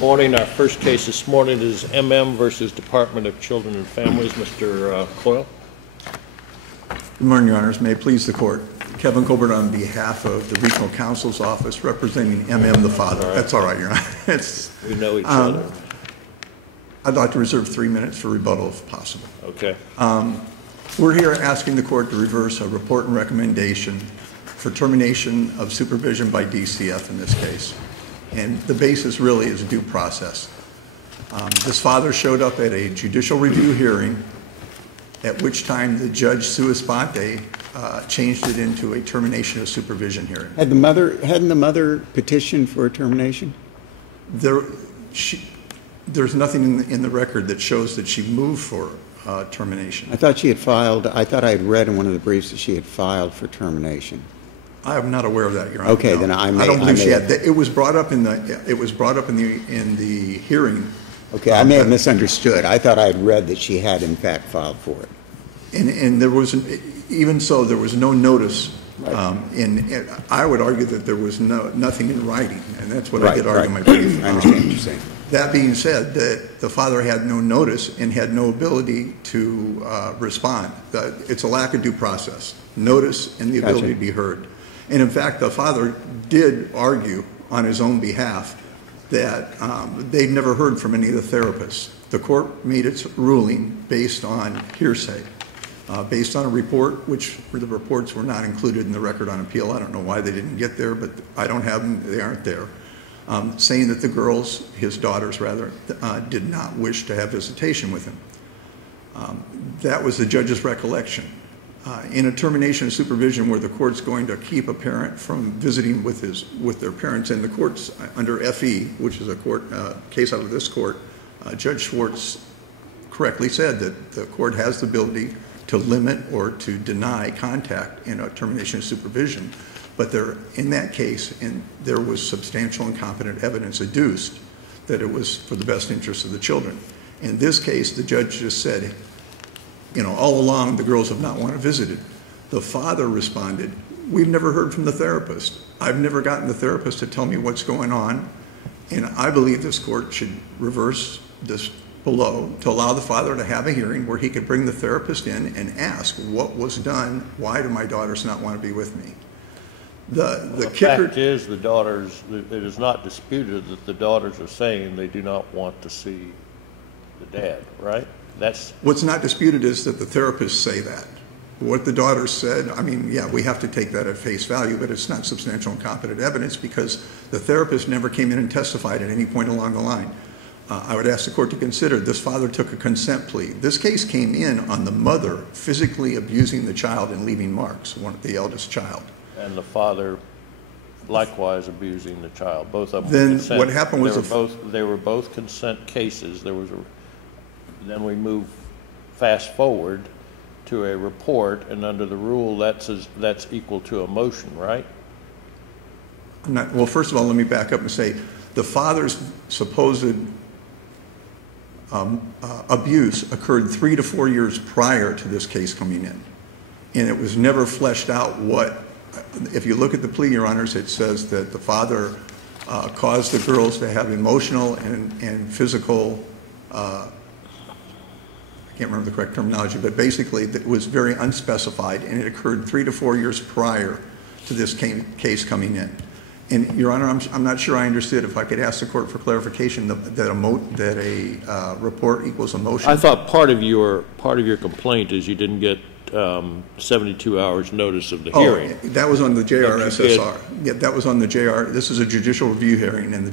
Morning. Our first case this morning is MM versus Department of Children and Families. Mr. Coyle. Good morning, Your Honors. May it please the Court. Kevin Colbert on behalf of the Regional Counsel's Office representing MM, the father. Right. That's all right, Your Honor. We know each other. I'd like to reserve 3 minutes for rebuttal if possible. Okay. We're here asking the Court to reverse a report and recommendation for termination of supervision by DCF in this case. And the basis really is due process. This father showed up at a judicial review hearing, at which time the judge sua sponte changed it into a termination of supervision hearing. Hadn't the mother petitioned for a termination? There's nothing in the record that shows that she moved for termination. I thought I had read in one of the briefs that she had filed for termination. I am not aware of that, Your Honor. Okay, no. then I don't believe she had. It was brought up in the hearing. Okay, I may have misunderstood. I thought I had read that she had in fact filed for it. And there was, even so, there was no notice. Right. And I would argue that there was nothing in writing, and that's what I did argue in my brief. brief. I understand what you're saying. That being said, the father had no notice and had no ability to respond. It's a lack of due process, notice and the ability to be heard. And in fact, the father did argue on his own behalf that they'd never heard from any of the therapists. The court made its ruling based on hearsay, based on a report, which the reports were not included in the record on appeal. I don't know why they didn't get there, but I don't have them. They aren't there. Saying that the girls, his daughters rather, did not wish to have visitation with him. That was the judge's recollection. In a termination of supervision where the court's going to keep a parent from visiting with their parents, and the courts under FE, which is a case out of this court, Judge Schwartz correctly said that the court has the ability to limit or to deny contact in a termination of supervision. But in that case, there was substantial and competent evidence adduced that it was for the best interest of the children. In this case, the judge just said, all along the girls have not wanted visited. The father responded, we've never heard from the therapist. I've never gotten the therapist to tell me what's going on, and I believe this court should reverse this below to allow the father to have a hearing where he could bring the therapist in and ask what was done, why do my daughters not want to be with me? The fact is the daughters, it is not disputed that the daughters are saying they do not want to see the dad, right? What's not disputed is that the therapists say that. What the daughters said, we have to take that at face value, but it's not substantial and competent evidence because the therapist never came in and testified at any point along the line. I would ask the court to consider this father took a consent plea. This case came in on the mother physically abusing the child and leaving marks, the eldest child. And the father likewise abusing the child. Both of them. Then consent. What happened was they were both consent cases. Then we move fast forward to a report, and under the rule that's equal to a motion, right? Well, first of all, let me back up and say the father's supposed abuse occurred 3 to 4 years prior to this case coming in, and it was never fleshed out what. If you look at the plea, Your Honors, it says that the father caused the girls to have emotional and physical, I can't remember the correct terminology, but basically it was very unspecified, and it occurred 3 to 4 years prior to this case coming in. And, Your Honor, I'm not sure I understood. If I could ask the court for clarification that a report equals a motion. I thought part of your complaint is you didn't get 72 hours notice of the hearing. That was on the JRSSR. Yeah, that was on the JR. This is a judicial review hearing, and the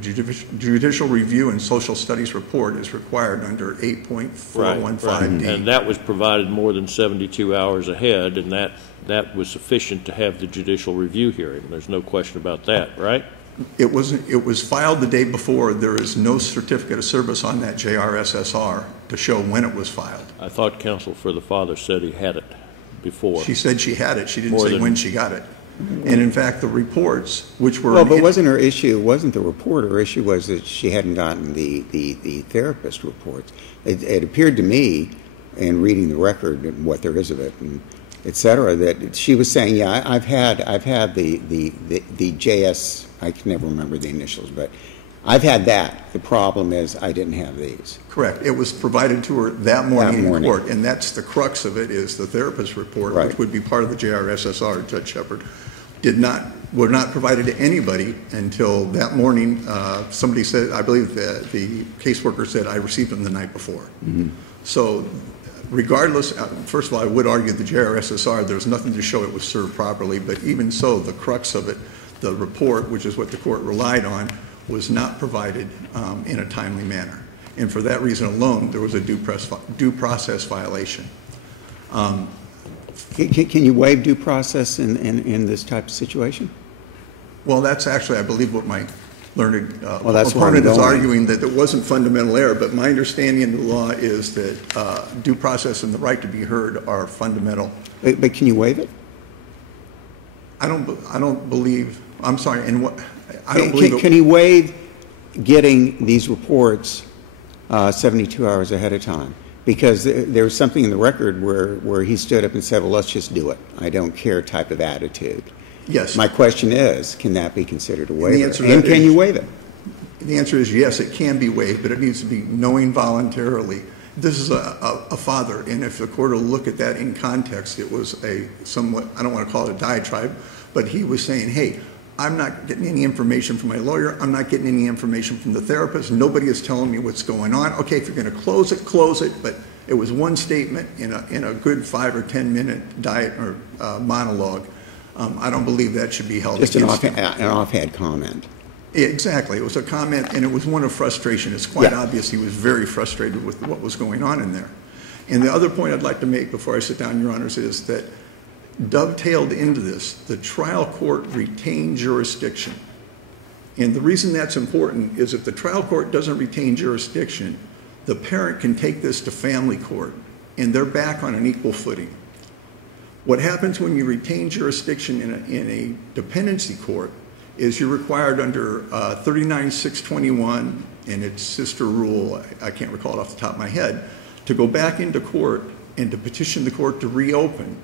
judicial review and social studies report is required under 8.415D. Right. And that was provided more than 72 hours ahead, and that was sufficient to have the judicial review hearing. There's no question about that, right? It was filed the day before. There is no certificate of service on that JRSSR to show when it was filed. I thought counsel for the father said he had it before. She said she had it. She didn't say when she got it. And in fact, the reports, which were... Well, but wasn't the report. Her issue was that she hadn't gotten the therapist reports. It appeared to me, in reading the record and what there is of it, and et cetera, that she was saying, yeah, I've had the JS, I can never remember the initials, but I've had that. The problem is I didn't have these. Correct. It was provided to her that morning in court, and that's the crux of it, is the therapist report, which would be part of the JRSSR, Judge Shepard, were not provided to anybody until that morning. Somebody said, I believe the caseworker said, I received them the night before. Mm-hmm. So regardless, first of all, I would argue the JRSSR, there's nothing to show it was served properly, but even so, the crux of it, the report, which is what the court relied on, was not provided in a timely manner. And for that reason alone, there was a due process violation. Can you waive due process in this type of situation? Well, that's actually, I believe, what my learned that's opponent is arguing, that it wasn't fundamental error, but my understanding of the law is that due process and the right to be heard are fundamental. But can you waive it? I don't believe, I'm sorry, and what, I don't believe Can he waive getting these reports 72 hours ahead of time? Because there was something in the record where he stood up and said, well, let's just do it. I don't care type of attitude. Yes. My question is, can that be considered a waiver? And can you waive it? The answer is yes, it can be waived, but it needs to be knowing voluntarily. This is a father, and if the court will look at that in context, it was a somewhat, I don't want to call it a diatribe, but he was saying, hey, I'm not getting any information from my lawyer. I'm not getting any information from the therapist. Nobody is telling me what's going on. Okay, if you're going to close it, but it was one statement in a good 5 or 10 minute diet or monologue. I don't believe that should be held just against an offhand comment. Exactly. It was a comment, and it was one of frustration. It's quite obvious he was very frustrated with what was going on in there. And the other point I'd like to make before I sit down, Your Honors, is that dovetailed into this, the trial court retained jurisdiction. And the reason that's important is if the trial court doesn't retain jurisdiction, the parent can take this to family court, and they're back on an equal footing. What happens when you retain jurisdiction in a dependency court is you're required under 39621 and its sister rule, I can't recall it off the top of my head, to go back into court and to petition the court to reopen.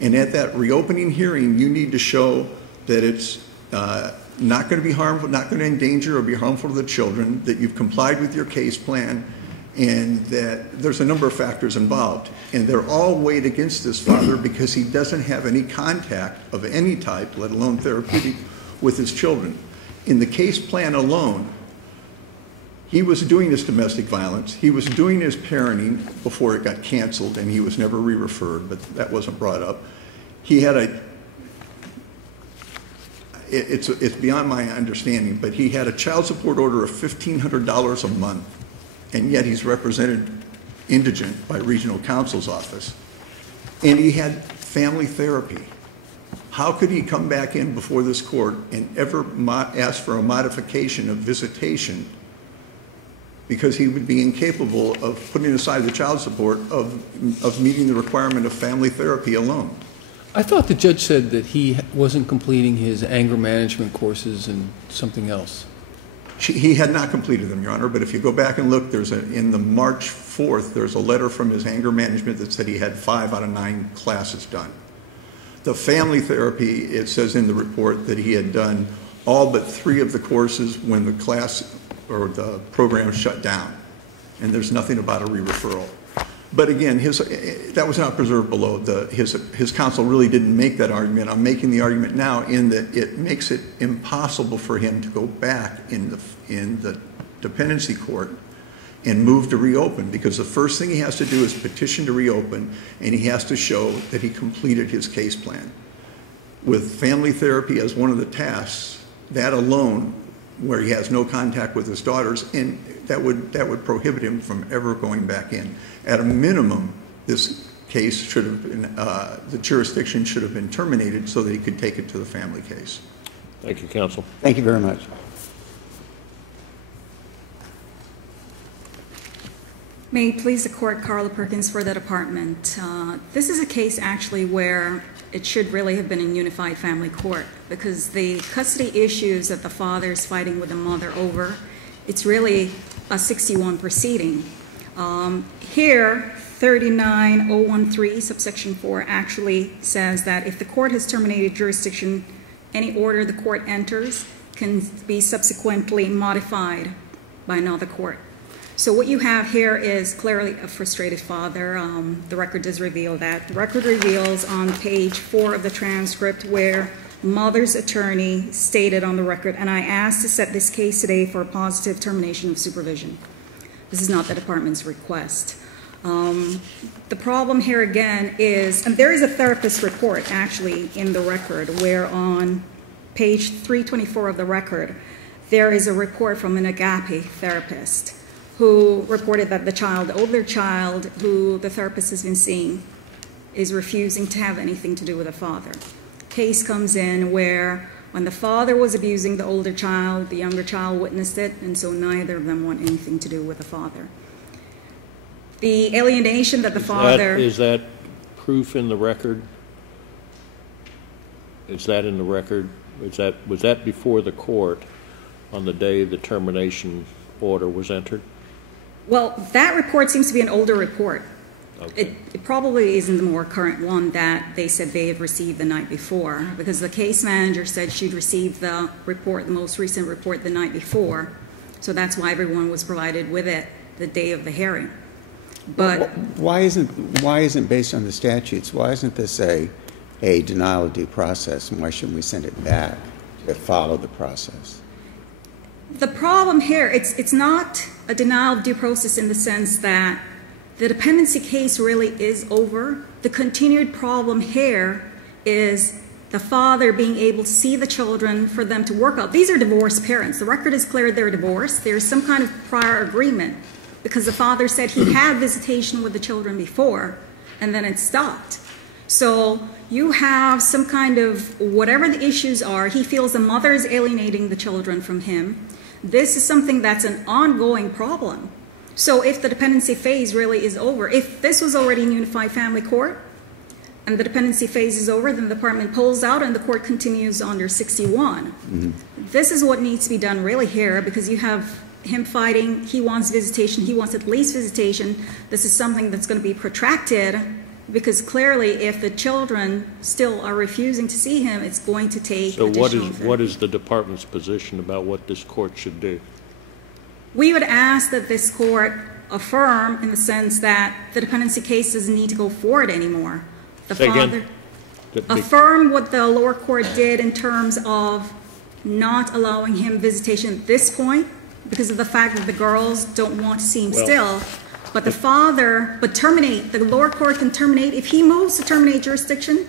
And at that reopening hearing, you need to show that it's not going to be harmful, not going to endanger or be harmful to the children, that you've complied with your case plan, and that there's a number of factors involved. And they're all weighed against this father because he doesn't have any contact of any type, let alone therapeutic, with his children. In the case plan alone, he was doing his domestic violence, he was doing his parenting before it got canceled, and he was never re-referred, but that wasn't brought up. He had it's beyond my understanding, but he had a child support order of $1,500 a month, and yet he's represented indigent by regional counsel's office. And he had family therapy. How could he come back in before this court and ever ask for a modification of visitation, because he would be incapable of putting aside the child support of meeting the requirement of family therapy alone? I thought the judge said that he wasn't completing his anger management courses and something else. He had not completed them, Your Honor, but if you go back and look, in the March 4th, there's a letter from his anger management that said he had 5 out of 9 classes done. The family therapy, it says in the report that he had done all but 3 of the courses when the class or the program shut down, and there's nothing about a re-referral. But again, that was not preserved below. His counsel really didn't make that argument. I'm making the argument now in that it makes it impossible for him to go back in the dependency court and move to reopen, because the first thing he has to do is petition to reopen, and he has to show that he completed his case plan. With family therapy as one of the tasks, that alone, where he has no contact with his daughters, and that would prohibit him from ever going back in. At a minimum, this case should have been, the jurisdiction should have been terminated so that he could take it to the family case. Thank you, counsel. Thank you very much. May it please the court, Carla Perkins for the department. This is a case actually where it should really have been in unified family court, because the custody issues that the father is fighting with the mother over, it's really a 61 proceeding. Here, 39013 subsection 4 actually says that if the court has terminated jurisdiction, any order the court enters can be subsequently modified by another court. So what you have here is clearly a frustrated father. The record does reveal that. The record reveals on page 4 of the transcript where mother's attorney stated on the record, and I asked to set this case today for a positive termination of supervision. This is not the department's request. The problem here again is, and there is a therapist report actually in the record where on page 324 of the record, there is a report from an agape therapist who reported that the older child who the therapist has been seeing is refusing to have anything to do with the father. Case comes in where when the father was abusing the older child, the younger child witnessed it, and so neither of them want anything to do with the father. The alienation that the father... Is that proof in the record? Is that in the record? Was that before the court on the day the termination order was entered? Well, that report seems to be an older report. Okay. It probably isn't the more current one that they said they had received the night before, because the case manager said she'd received the report, the most recent report, the night before. So that's why everyone was provided with it the day of the hearing. But why isn't based on the statutes? Why isn't this a denial of due process, and why shouldn't we send it back to follow the process? the problem here, it's not a denial of due process in the sense that the dependency case really is over. The continued problem here is the father being able to see the children for them to work out. These are divorced parents. The record is clear they're divorced. There's some kind of prior agreement because the father said he had visitation with the children before and then it stopped. So you have some kind of, whatever the issues are, he feels the mother is alienating the children from him. This is something that's an ongoing problem. So if the dependency phase really is over, if this was already in unified family court and the dependency phase is over, then the department pulls out and the court continues under 61. Mm-hmm. This is what needs to be done really here, because you have him fighting, he wants visitation, he wants at least visitation. This is something that's going to be protracted, because clearly if the children still are refusing to see him, it's going to take additional therapy. So what is the department's position about what this court should do? We would ask that this court affirm in the sense that the dependency case doesn't need to go forward anymore. The Say father again? affirm what the lower court did in terms of not allowing him visitation at this point because of the fact that the girls don't want to see him still. But the father, terminate, the lower court can terminate. If he moves to terminate jurisdiction,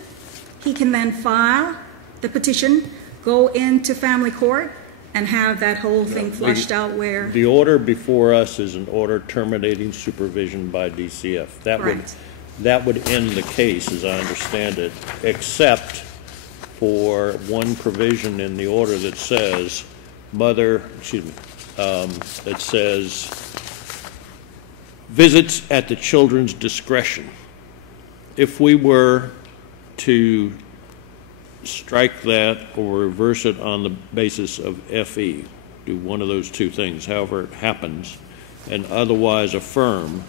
he can then file the petition, go into family court, and have that whole thing flushed out where... The order before us is an order terminating supervision by DCF. That would end the case, as I understand it, except for one provision in the order that says, that says, visits at the children's discretion. If we were to strike that or reverse it on the basis of FE, do one of those two things, however it happens, and otherwise affirm,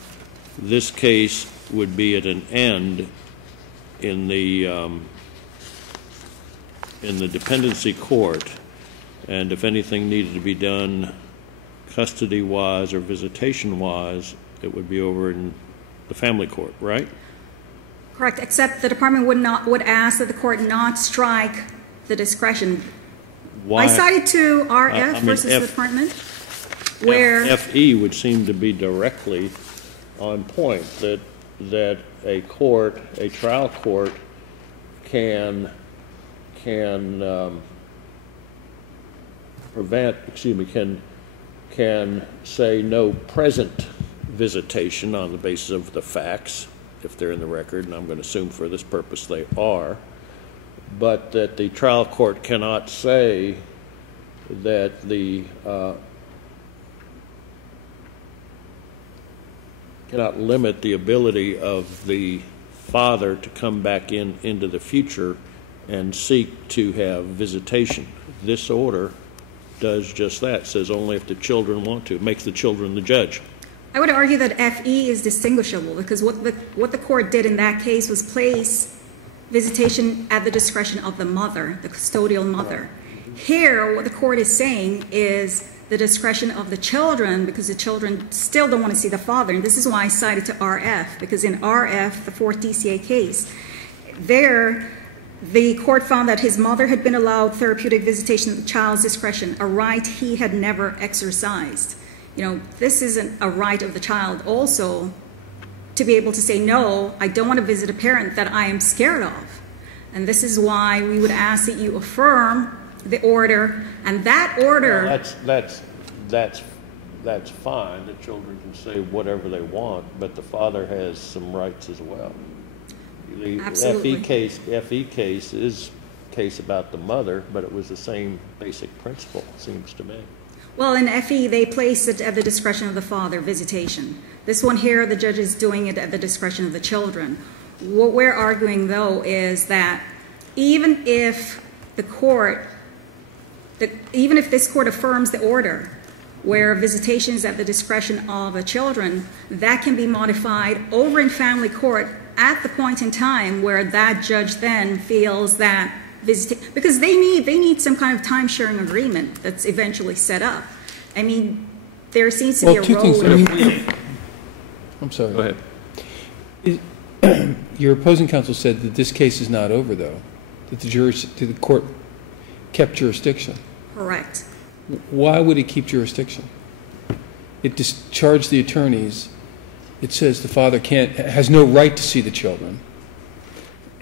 this case would be at an end in the dependency court, and if anything needed to be done custody-wise or visitation-wise, it would be over in the family court, right? Correct, except the department would ask that the court not strike the discretion. Why? I cited to RF versus the department, where FE would seem to be directly on point, that a trial court can say no present visitation on the basis of the facts, if they're in the record, and I'm going to assume for this purpose they are, but that the trial court cannot say that cannot limit the ability of the father to come back into the future and seek to have visitation. This order does just that. It says only if the children want to. It makes the children the judge. I would argue that FE is distinguishable, because what the court did in that case was place visitation at the discretion of the mother, the custodial mother. Here, what the court is saying is the discretion of the children, because the children still don't want to see the father. And this is why I cited to RF, because in RF, the 4th DCA case, there, the court found that his mother had been allowed therapeutic visitation at the child's discretion, a right he had never exercised. You know, this isn't a right of the child also to be able to say, no, I don't want to visit a parent that I am scared of. And this is why we would ask that you affirm the order, and that order... Well, that's fine. The children can say whatever they want, but the father has some rights as well. The Absolutely. FE case is a case about the mother, but it was the same basic principle, it seems to me. Well, in FE, they place it at the discretion of the father, visitation. This one here, the judge is doing it at the discretion of the children. What we're arguing, though, is that even if the court, even if this court affirms the order where visitation is at the discretion of the children, that can be modified over in family court at the point in time where that judge then feels that because they need some kind of time-sharing agreement that's eventually set up. I mean, there seems to be a road. I'm sorry. Go ahead. Your opposing counsel said that this case is not over, though, that the court kept jurisdiction. Correct. Why would it keep jurisdiction? It discharged the attorneys. It says the father has no right to see the children.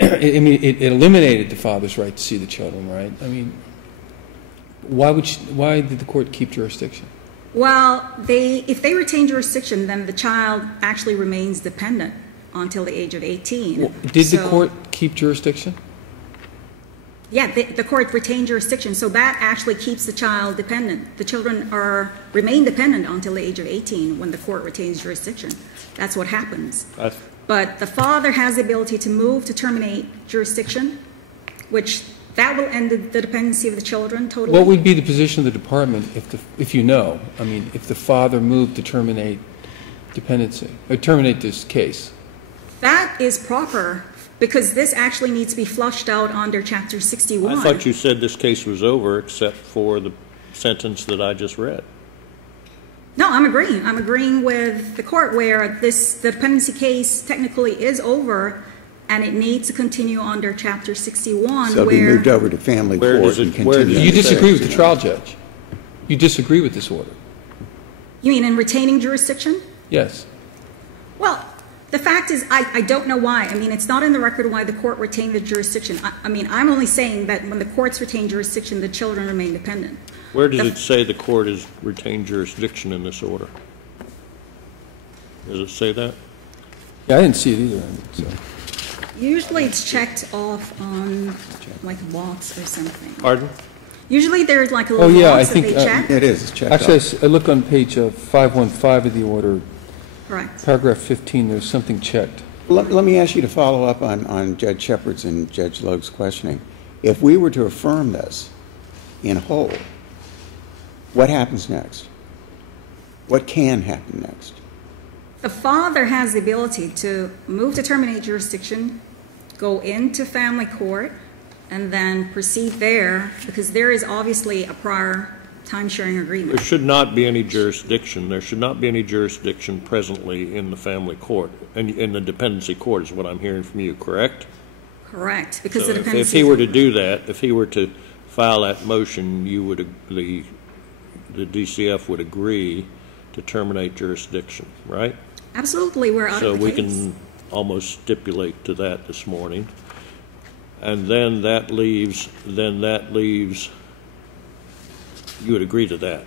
I mean, it eliminated the father's right to see the children, right? I mean, why did the court keep jurisdiction? Well, if they retain jurisdiction, then the child actually remains dependent until the age of 18. Well, did the court keep jurisdiction? Yeah, the court retained jurisdiction, so that actually keeps the child dependent. The children remain dependent until the age of 18 when the court retains jurisdiction. That's what happens. But the father has the ability to move to terminate jurisdiction, which that will end the dependency of the children totally. What would be the position of the department if you know? I mean, if the father moved to terminate dependency or terminate this case? That is proper because this actually needs to be flushed out under Chapter 61. I thought you said this case was over except for the sentence that I just read. No, I'm agreeing. I'm agreeing with the court where the dependency case technically is over and it needs to continue under Chapter 61. So be moved over to family Where court does it- and continue. where does You it disagree with the trial judge? You disagree with this order? You mean in retaining jurisdiction? Yes. Well, the fact is, I don't know why. I mean, it's not in the record why the court retained the jurisdiction. I mean, I'm only saying that when the courts retain jurisdiction, the children remain dependent. Where does it say the court has retained jurisdiction in this order? Does it say that? Yeah, I didn't see it either. So. Usually it's checked off on like a box or something. Pardon? Usually there's like a little yeah, box I think, that they check. It is, it's checked Actually, off. I look on page 515 of the order, Correct. paragraph 15, there's something checked. Let me ask you to follow up on Judge Shepard's and Judge Logue's questioning. If we were to affirm this in whole, what happens next? What can happen next? The father has the ability to move to terminate jurisdiction, go into family court, and then proceed there because there is obviously a prior time-sharing agreement. There should not be any jurisdiction. There should not be any jurisdiction presently in the family court, and in the dependency court is what I'm hearing from you, correct? Correct, because So the if dependency. he were to do that, if he were to file that motion, you would, the DCF would agree to terminate jurisdiction, right? Absolutely, we're out So of the we case. can almost stipulate to that this morning. And then that leaves, you would agree to that.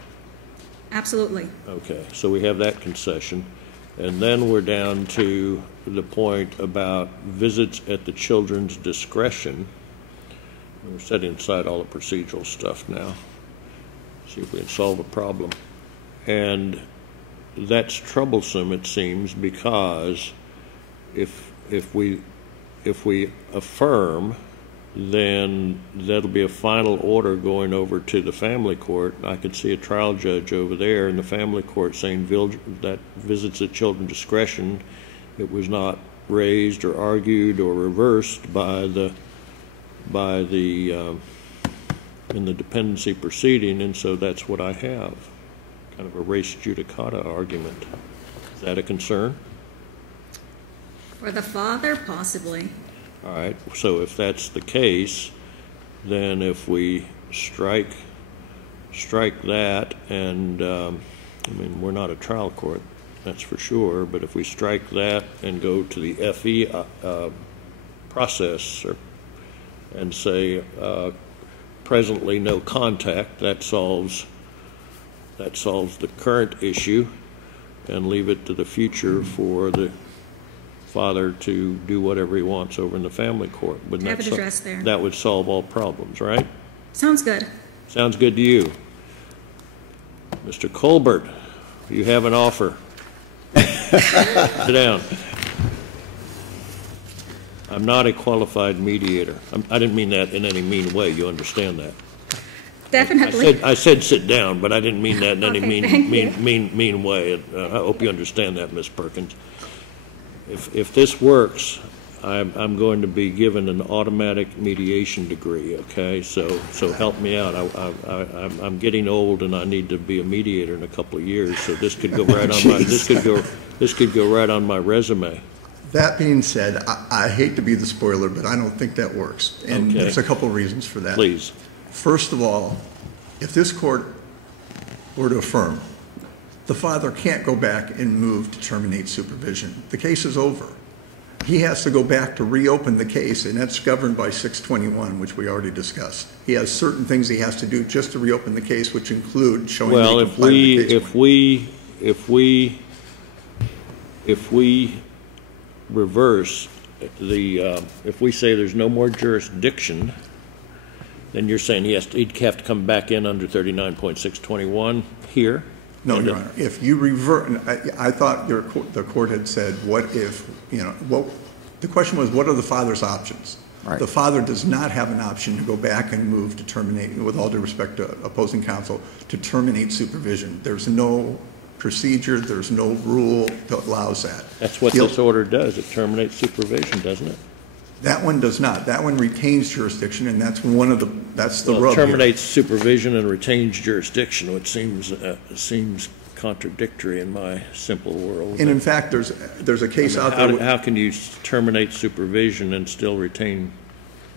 Absolutely. Okay, so we have that concession. And then we're down to the point about visits at the children's discretion. We're setting aside all the procedural stuff now. See if we can solve a problem. And that's troublesome, it seems, because if we affirm, then that'll be a final order going over to the family court. I could see a trial judge over there in the family court saying that visits at children's discretion, it was not raised or argued or reversed by the in the dependency proceeding, and so that's what I have, kind of a res judicata argument. Is that a concern? For the father, possibly. All right, so if that's the case, then if we strike that, and, I mean, we're not a trial court, that's for sure, but if we strike that and go to the FE process and say presently no contact, that solves the current issue, and leave it to the future for the father to do whatever he wants over in the family court. Wouldn't Have it addressed there. That would solve all problems, right? Sounds good. Sounds good to you. Mr. Colbert, you have an offer. Sit down. I'm not a qualified mediator. I didn't mean that in any mean way. You understand that? Definitely. I said sit down, but I didn't mean that in any Okay, thank you. mean way. I hope you understand that, Ms. Perkins. If this works, I'm going to be given an automatic mediation degree. Okay, so help me out. I'm getting old, and I need to be a mediator in a couple of years. So this could go right on my this could go right on my resume. That being said, I hate to be the spoiler, but I don't think that works. And Okay. there's a couple reasons for that. Please. First of all, if this court were to affirm, the father can't go back and move to terminate supervision. The case is over. He has to go back to reopen the case, and that's governed by 621, which we already discussed. He has certain things he has to do just to reopen the case, which include showing Well, that he complied with the case if we reverse if we say there's no more jurisdiction, then you're saying he'd have to come back in under 39.621 here? No, Your Honor. If you revert, I thought the court had said, what if, the question was, what are the father's options? Right. The father does not have an option to go back and move to terminate, with all due respect to opposing counsel, to terminate supervision. There's no procedure, there's no rule that allows that. That's what this order does. It terminates supervision, doesn't it? That one does not. That one retains jurisdiction, and that's that's the Well, rub it here. terminates supervision and retains jurisdiction, which seems contradictory in my simple world. And in fact, there's a case out there. How can you terminate supervision and still retain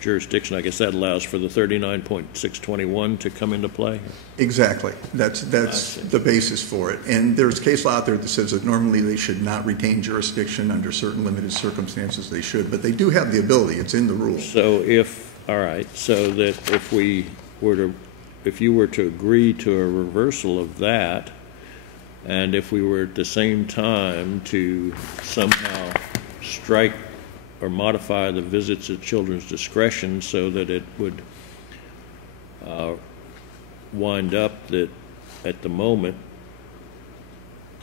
jurisdiction? I guess that allows for the 39.621 to come into play. Exactly. That's the basis for it. And there's case law out there that says that normally they should not retain jurisdiction under certain limited circumstances. They should, but they do have the ability. It's in the rules. So so that if you were to agree to a reversal of that, and if we were at the same time to somehow strike or modify the visits at children's discretion so that it would wind up that at the moment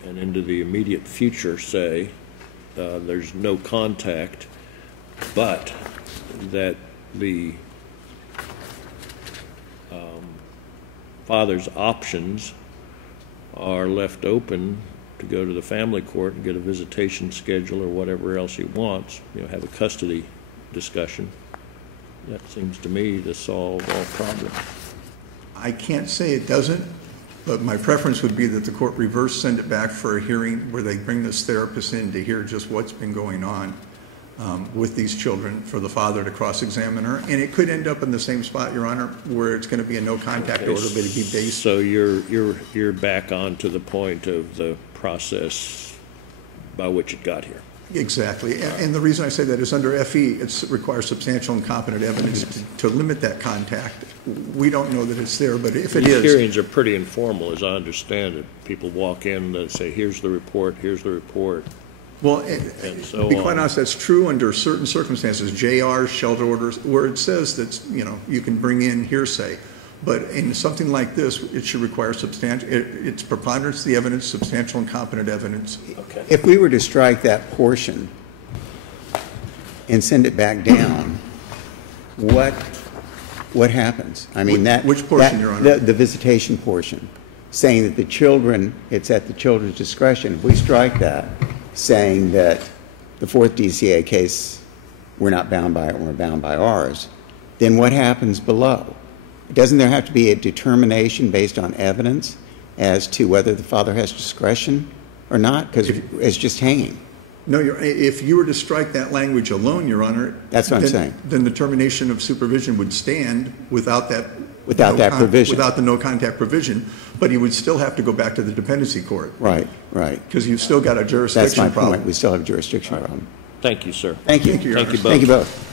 and into the immediate future, say, there's no contact, but that the father's options are left open to go to the family court and get a visitation schedule or whatever else he wants, have a custody discussion. That seems to me to solve all problems. I can't say it doesn't, but my preference would be that the court reverse send it back for a hearing where they bring this therapist in to hear just what's been going on with these children for the father to cross-examine her. And it could end up in the same spot, Your Honor, where it's going to be a no-contact order, but it'd be based. So you're back on to the point of the process by which it got here. Exactly. And the reason I say that is under FE, it requires substantial and competent evidence to limit that contact. We don't know that it's there, but if it is. These hearings are pretty informal, as I understand it. People walk in and say, here's the report, here's the report. Well, and so to be quite honest, that's true under certain circumstances, JRs, shelter orders, where it says that, you can bring in hearsay. But in something like this, it should require substantial, it's preponderance of the evidence, substantial and competent evidence. Okay. If we were to strike that portion and send it back down, what happens? I mean, Which portion, Your Honor? The visitation portion, saying that it's at the children's discretion. If we strike that, saying that the fourth DCA case, we're not bound by it, we're bound by ours, then what happens below? Doesn't there have to be a determination based on evidence as to whether the father has discretion or not? Because it's just hanging. No, if you were to strike that language alone, Your Honor. That's what I'm saying. Then the termination of supervision would stand without that. Provision. Without the no contact provision, but he would still have to go back to the dependency court. Right. Because you've still got a jurisdiction That's my problem. point. We still have a jurisdiction problem. Thank you, sir. Thank you. Thank you, Your Thank you Honor. both. Thank you both.